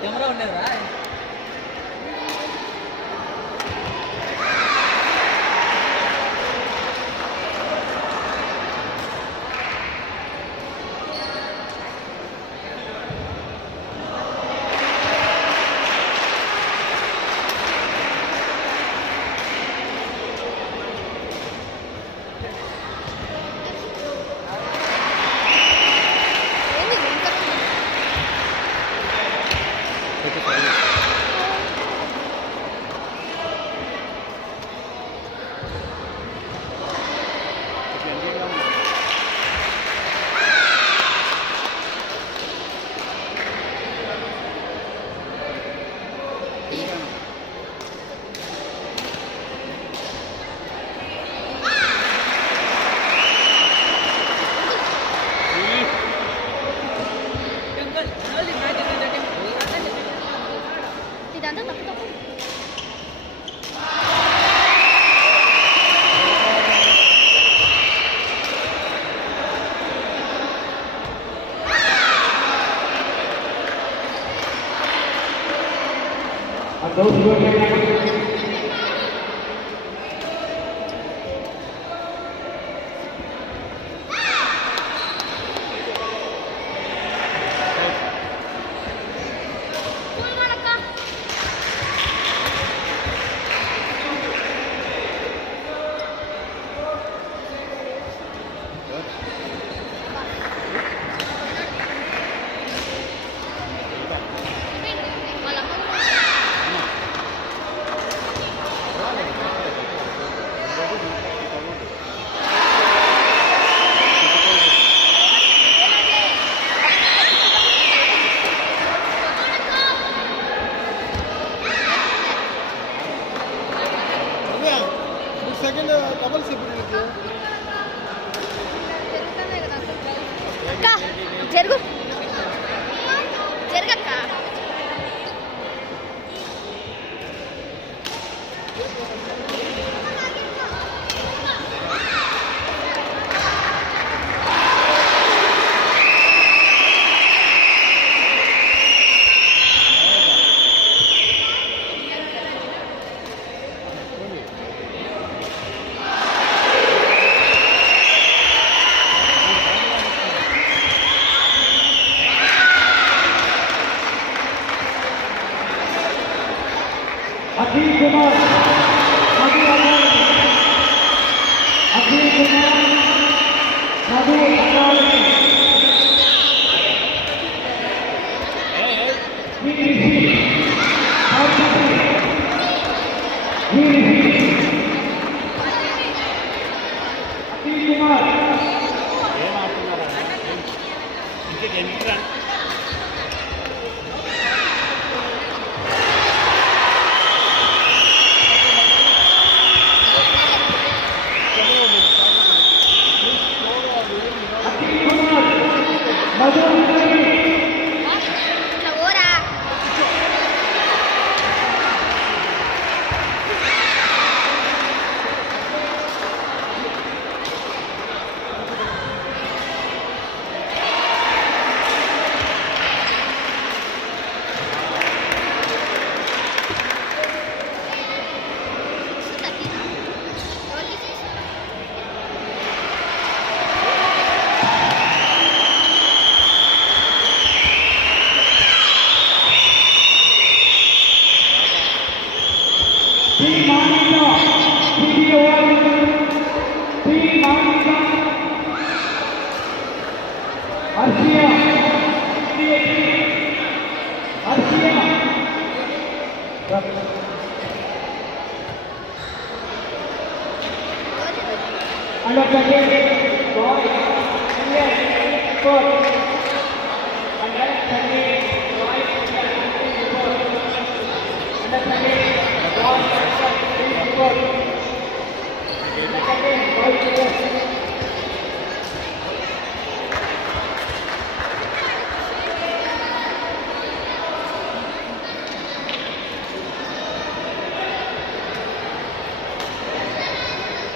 కెమెరా ఉండేదా second double separate అక్క జరుగు జరగక్క Akhil Kumar Akhil Kumar Madhu Academy Akhil Kumar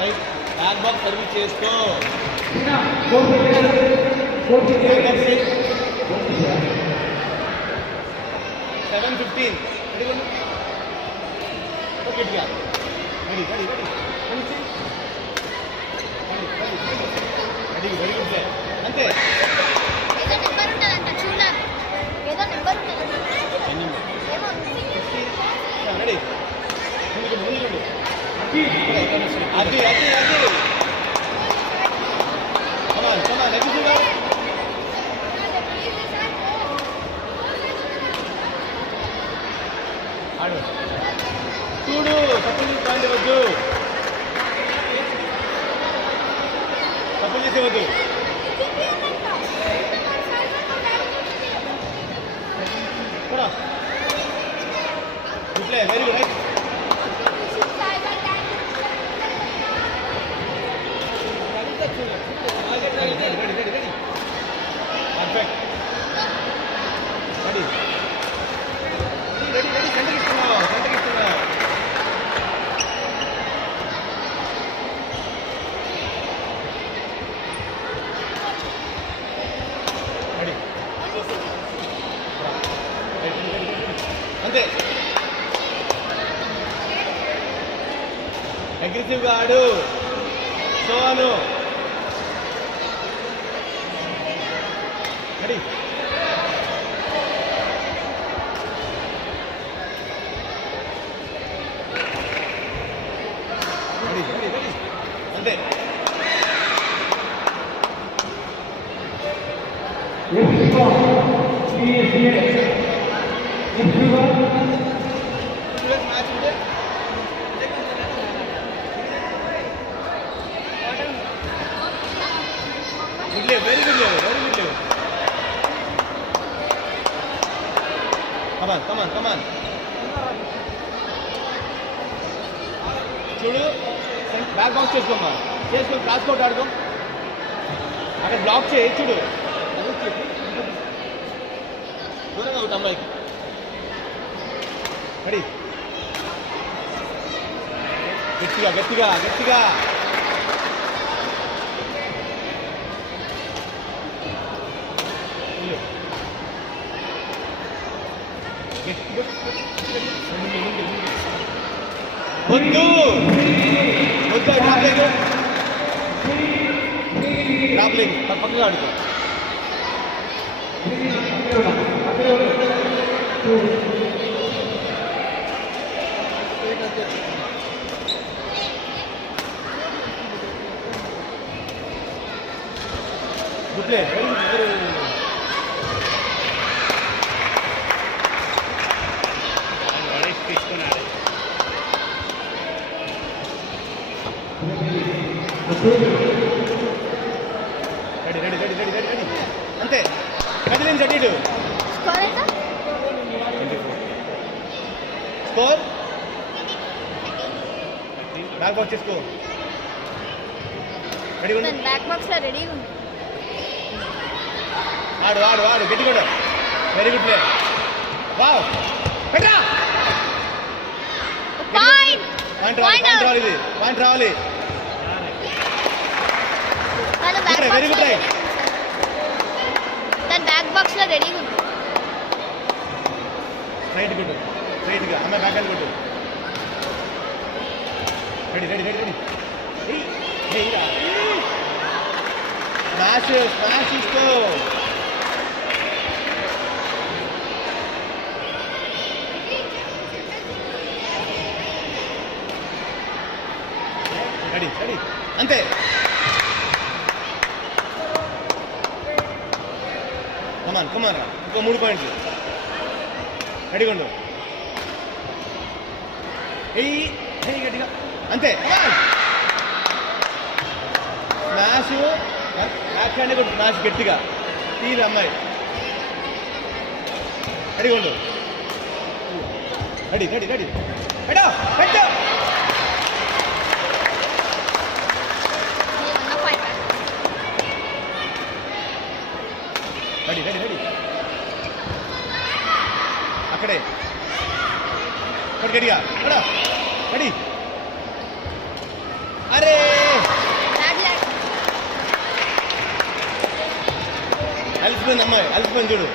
right back box service చేసుకో Four 7:15 okay ready ready very good అంతే ఏదో నెంబర్ ఉంటుందంట చూడాలి ఏదో నెంబర్ ఉంటుందంట ఏమో రెడీ అది కమాన్ అది చూడు ఆడు చూడు తప్పులు పాయింట్ వద్దు తప్పులు చేసేవద్దు కూడా good very good right perfect ready సెంటర్కి ఇస్తున్నావు రెడీ అంతే అగ్రెసివ్గా ఆడు సోను రెడీ అంతే వెరీ గుడ్ కమాన్ చూడు బ్యాక్ బాక్స్ చేసుకోమ్మా చేసుకొని క్రాస్ కోట్ ఆడుకో అక్కడ బ్లాక్ చేయి చూడు దూరంగా అవుట్ అమ్మాయికి రెడీ గట్టిగా వద్దు డ్రాప్లింగ్ పక్కగా ఆడుకో గుడ్ ప్లే తీసుకున్నాడు రెడీ అంతే కదిలింది జడ్డీడు స్కోర్ ఎంత స్కోర్ బ్యాక్ బాక్స్ చేసుకో రెడీ ఉండు బ్యాక్ బాక్స్ లో రెడీగా ఉంది ఆడు గట్టిగా వెరీ గుడ్ ప్లే వావ్ పెట్టరా పాయింట్ రావాలి వెరీ గుడ్ రైట్ తన బ్యాక్ బాక్స్ లో రెడీగా ఉంది రైట్గా అమ్మ బ్యాక్ హ్యాండ్ కొట్టు రెడీ స్మాష్ ఇస్తూ రెడీ అంతే కమాన్ రా ఇంకో 3 పాయింట్లు రెడీగా ఉండు గట్టిగా అంతే స్మాష్ బ్యాక్ హ్యాండ్ కొట్టు స్మాష్ గట్టిగా తీరు అమ్మాయి రెడీగా ఉండు రెడీ పెట్టు రెడీ అక్కడే గట్టిగా రెడీ అరే అమ్మాయి అలసిపోయింది చూడు,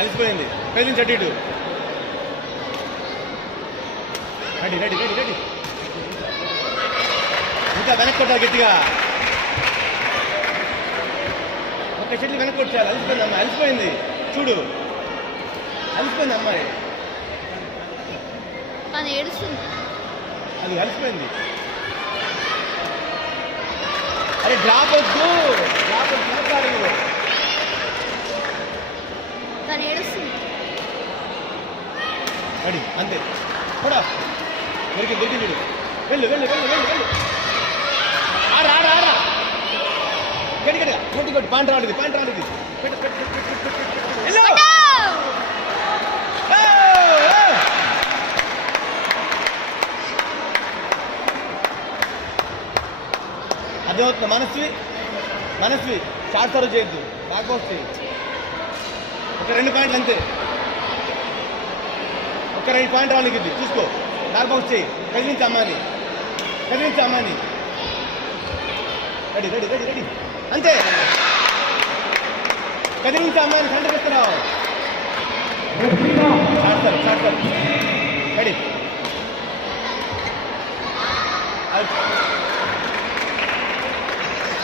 అలసిపోయింది. కదిలించి అటు ఇటు. Ready ready ready ready. ఇంకా వెనక్కి కొట్టాలి గట్టిగా. ఒక చెట్లు వెనక్కి కొట్టాలి. అలసిపోయింది అమ్మాయి, అలసిపోయింది చూడు, అలసిపోయింది అమ్మాయి. తను ఏడుస్తుంది. అది అలసిపోయింది. అరే డ్రాప్ వద్దు, డ్రాప్ వద్దు. తను ఏడుస్తుంది. రెడీ అంతే కూడా దొరికి దొరికి చూడు. వెళ్ళు వెళ్ళు వెళ్ళు వెళ్ళు వెళ్ళు. ఆడ ఆడ ఆడ గడి గడిగా కొట్టి కొట్టి పాయింట్ రాలేదు, పాయింట్ రాలేదు. పెట్టు పెట్టు పెట్టు పెట్టు పెట్టు. వెళ్ళు. అర్థమవుతుంది. మనస్వి మనస్వి షార్ట్ సర్వ్ చేయొద్దు, బ్యాక్ బాక్స్ చేయి. ఒక 2 పాయింట్లు అంతే, ఒక 2 పాయింట్ రావాలి. ఇది చూసుకో, బ్యాక్ బాక్స్ చేయి. కదిలించి అమ్మాని, కదిలించి అమ్మాని. రెడీ రెడీ రెడీ రెడీ అంతే. కదిలించి అమ్మాయిని సెంటర్ ఎత్తున్నావు. Short serve, short serve. Ready.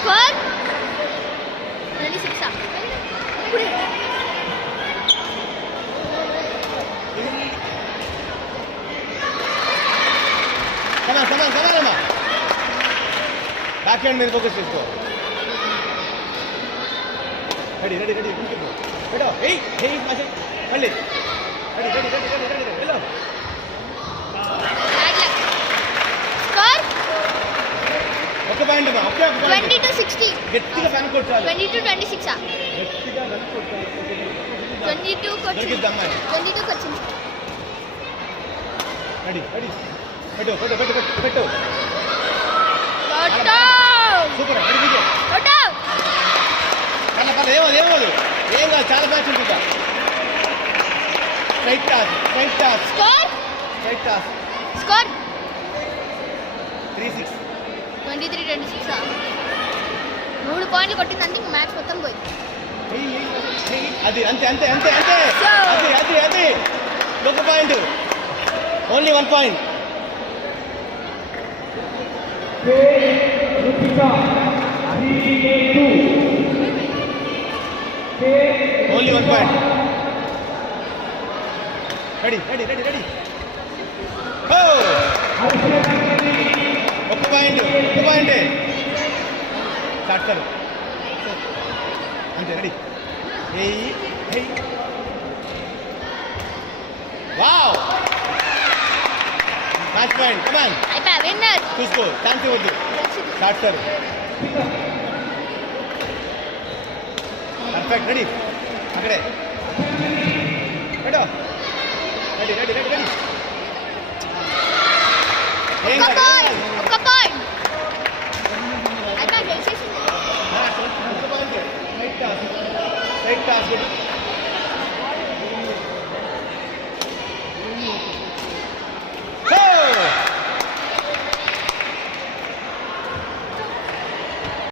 Score 26. ఇప్పుడే కమా కమా కమానమ్మా. బ్యాక్ హ్యాండ్ మీద ఫోకస్ చేసుకో. రెడీ రెడీ రెడీ పెట్టో. ఏయ్ ఏయ్ మళ్ళీ ready ready ready ready ready ready వెళ్ళు. స్కోర్ ఒక పాయింట్ అమ్మా, ఒకే ఒక పాయింట్. 22-60. గట్టిగా వెనక్కి కొట్టాలి. 22-26. గట్టిగా వెనక్కి కొట్టాలి. 22కి వచ్చింది. దొరికిద్ది అమ్మాయి. 22కి వచ్చింది. రెడీ రెడీ పెట్టు పెట్టు పెట్టు పెట్టు పెట్టు. కొట్టు సూపర్. రెడీ విజయ్. కొట్టు. కళ్ళ కళ్ళ ఏమదు ఏమదు ఏం కాదు, చాలా మ్యాచ్ ఉంటుంది. Straight toss, straight toss, score straight toss. Score 3-6. 23-26. 3 పాయింట్లు కొట్టిందంటే ఇంక మ్యాచ్ మొత్తం పోయింది. అది అంతే అంతే అంతే అంతే. అది అది అది ఒక point, only 1 point. Only 1 point. Ready ready ready ready. ఒక పాయింట్, ఒక పాయింటే. స్టార్ట్ సర్ అంతే. రెడీ. ఏయ్ ఏయ్ వావ్, మ్యాచ్ పాయింట్. కమాన్ అయిపోయా, విన్నర్. చూసుకో, ఛాన్స్ ఇవ్వద్దు. Start sir perfect. రెడీ అక్కడే పెట్టో. Ready ready ready ready. ఏం ఒక కాదు, పాయింట్, ఒక పాయింట్. అయిపోయా, గెలిచేసింది. Straight toss, straight toss.